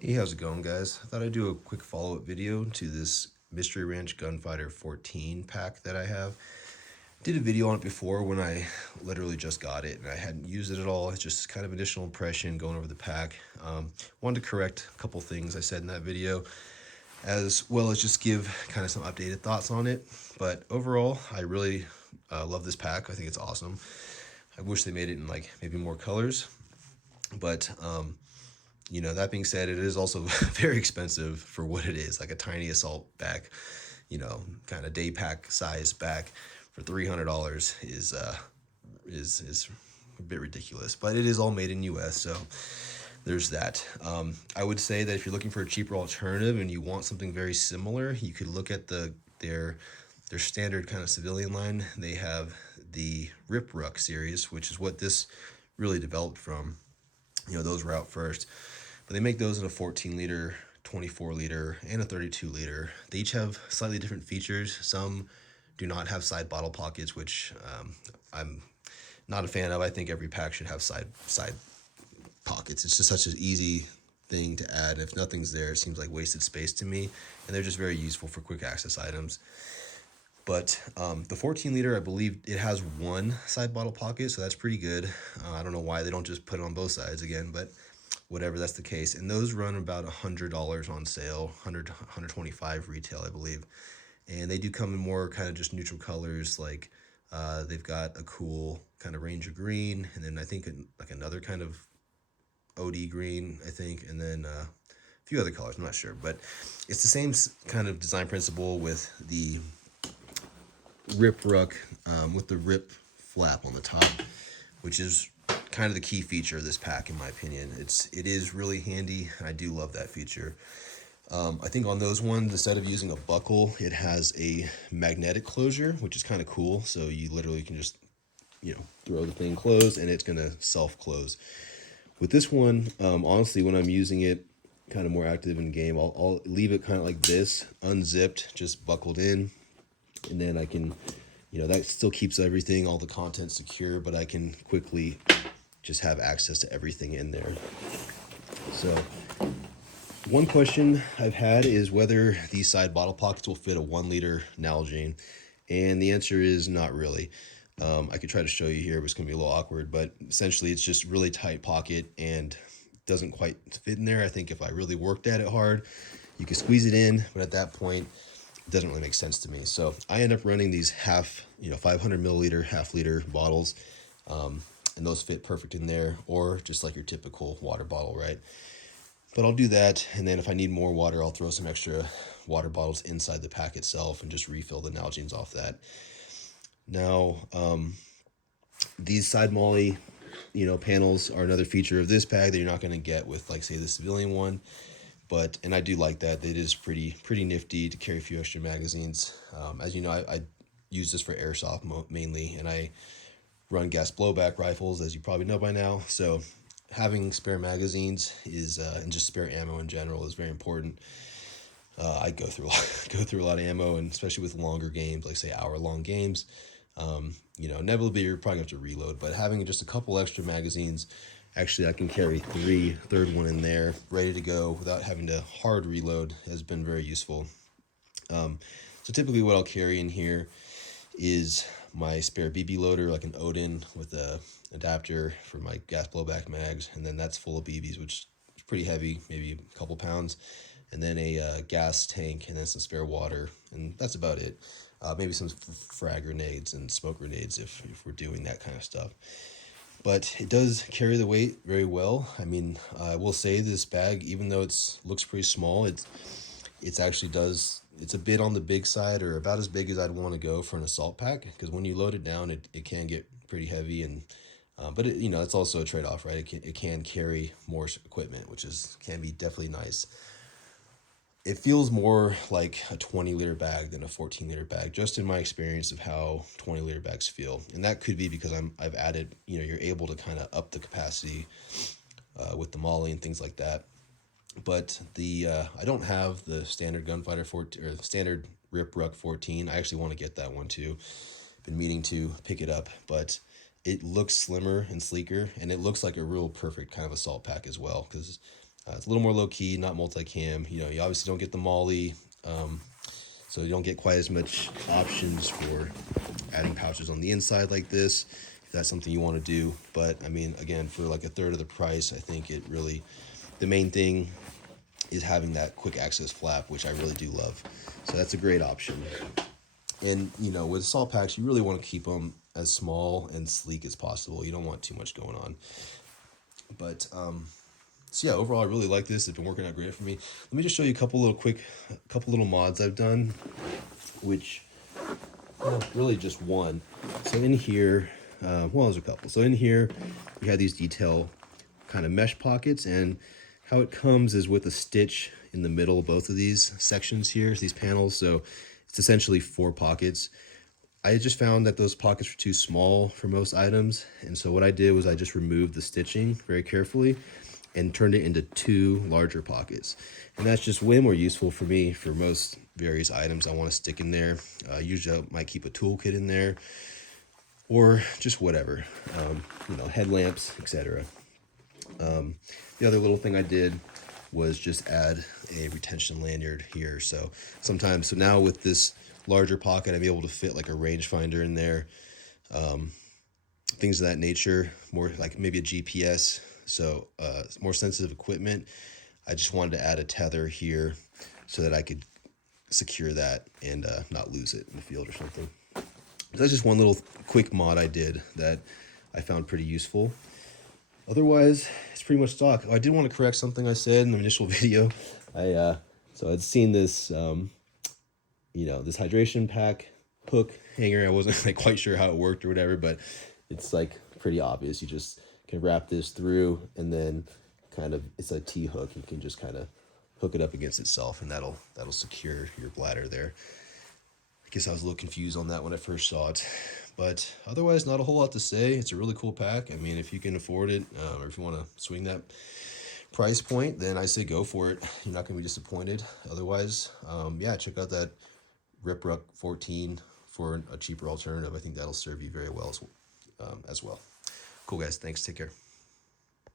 Hey, how's it going, guys? I thought I'd do a quick follow-up video to this Mystery Ranch Gunfighter 14 pack that I have. Did a video on it before when I literally just got it and I hadn't used it at all. It's just kind of initial impression going over the pack. Wanted to correct a couple things I said in that video, as well as just give kind of some updated thoughts on it. But overall, I really love this pack. I think it's awesome. I wish they made it in like maybe more colors, but that being said, it is also very expensive for what it is, like a tiny assault back, kind of day pack size back for $300 is a bit ridiculous. But it is all made in U.S., so there's that. I would say that if you're looking for a cheaper alternative and you want something very similar, you could look at their standard kind of civilian line. They have the Rip Ruck series, which is what this really developed from. Those were out first. But they make those in a 14 liter, 24 liter, and a 32 liter. They each have slightly different features. Some do not have side bottle pockets, which I'm not a fan of. I think every pack should have side pockets. It's just such an easy thing to add. If nothing's there, it seems like wasted space to me. And they're just very useful for quick access items. But the 14 liter, I believe it has one side bottle pocket, so that's pretty good. I don't know why they don't just put it on both sides again, but whatever, that's the case. And those run about $100 on sale, 125 retail, I believe. And they do come in more kind of just neutral colors, like they've got a cool kind of Ranger green, and then I think like another kind of OD green, I think, and then a few other colors, I'm not sure. But it's the same kind of design principle with the Rip Ruck, with the Rip flap on the top, which is kind of the key feature of this pack, in my opinion. It is really handy, and I do love that feature. I think on those ones, instead of using a buckle, it has a magnetic closure, which is kind of cool. So you literally can just throw the thing closed, and it's gonna self close. With this one, honestly, when I'm using it kind of more active in game, I'll leave it kind of like this, unzipped, just buckled in, and then I can, that still keeps everything, all the content secure, but I can quickly just have access to everything in there. So one question I've had is whether these side bottle pockets will fit a 1 liter Nalgene, and the answer is not really. I could try to show you here, but it's going to be a little awkward, but essentially it's just really tight pocket and doesn't quite fit in there. I think if I really worked at it hard, you could squeeze it in, but at that point, it doesn't really make sense to me. So I end up running these 500 milliliter, half liter bottles, and those fit perfect in there, or just like your typical water bottle, right? But I'll do that, and then if I need more water, I'll throw some extra water bottles inside the pack itself and just refill the Nalgene's off that. Now, these side molly, panels are another feature of this bag that you're not going to get with, like, say, the civilian one. And I do like that. It is pretty nifty to carry a few extra magazines. As you know, I use this for airsoft mainly, and I run gas blowback rifles, as you probably know by now. So having spare magazines is and just spare ammo in general is very important. I go through a lot of ammo, and especially with longer games, like say hour-long games. Inevitably you're probably gonna have to reload, but having just a couple extra magazines, actually I can carry third one in there, ready to go without having to hard reload, has been very useful. So typically what I'll carry in here is my spare BB loader, like an Odin with a adapter for my gas blowback mags, and then that's full of BBs, which is pretty heavy, maybe a couple pounds, and then a gas tank, and then some spare water, and that's about it. Maybe some frag grenades and smoke grenades if we're doing that kind of stuff. But it does carry the weight very well. I mean, I will say this bag, even though looks pretty small, it's actually does, it's a bit on the big side, or about as big as I'd want to go for an assault pack, because when you load it down, it can get pretty heavy, and but it's also a trade-off, right? It can carry more equipment, which can be definitely nice. It feels more like a 20-liter bag than a 14-liter bag, just in my experience of how 20-liter bags feel. And that could be because I've added, you're able to kind of up the capacity with the molly and things like that. But I don't have the standard Gunfighter 14 or the standard Rip Ruck 14. I actually want to get that one too. Been meaning to pick it up, but it looks slimmer and sleeker, and it looks like a real perfect kind of assault pack as well, because It's a little more low key, not multicam. You know, you obviously don't get the molly, so you don't get quite as much options for adding pouches on the inside like this, if that's something you want to do. But I mean, again, for like a third of the price, I think it really, the main thing is having that quick access flap, which I really do love. So that's a great option. And you know, with assault packs, you really want to keep them as small and sleek as possible. You don't want too much going on. But so yeah, overall, I really like this. It's been working out great for me. Let me just show you a couple little mods I've done, which, well, really just one. So in here, well, there's a couple. So in here, we have these detail kind of mesh pockets, and how it comes is with a stitch in the middle of both of these sections here, these panels. So it's essentially 4 pockets. I just found that those pockets were too small for most items, and so what I did was I just removed the stitching very carefully and turned it into 2 larger pockets. And that's just way more useful for me for most various items I want to stick in there. Usually I might keep a toolkit in there, or just whatever, you know, headlamps, etc. The other little thing I did was just add a retention lanyard here. So sometimes, so now with this larger pocket, I'm able to fit like a rangefinder in there, things of that nature, more like maybe a GPS. So more sensitive equipment. I just wanted to add a tether here so that I could secure that and not lose it in the field or something. So that's just one little quick mod I did that I found pretty useful. Otherwise, it's pretty much stock. I did want to correct something I said in the initial video. So I'd seen this, you know, this hydration pack hook hanger. I wasn't like quite sure how it worked or whatever, but it's like pretty obvious. You just can wrap this through, and then kind of, it's a T-hook. You can just kind of hook it up against itself, and that'll secure your bladder there. I guess I was a little confused on that when I first saw it, but otherwise not a whole lot to say. It's a really cool pack. I mean, if you can afford it, or if you want to swing that price point, then I say go for it. You're not going to be disappointed. Otherwise, yeah, check out that Ripruck 14 for a cheaper alternative. I think that'll serve you very well as well. Cool, guys. Thanks. Take care.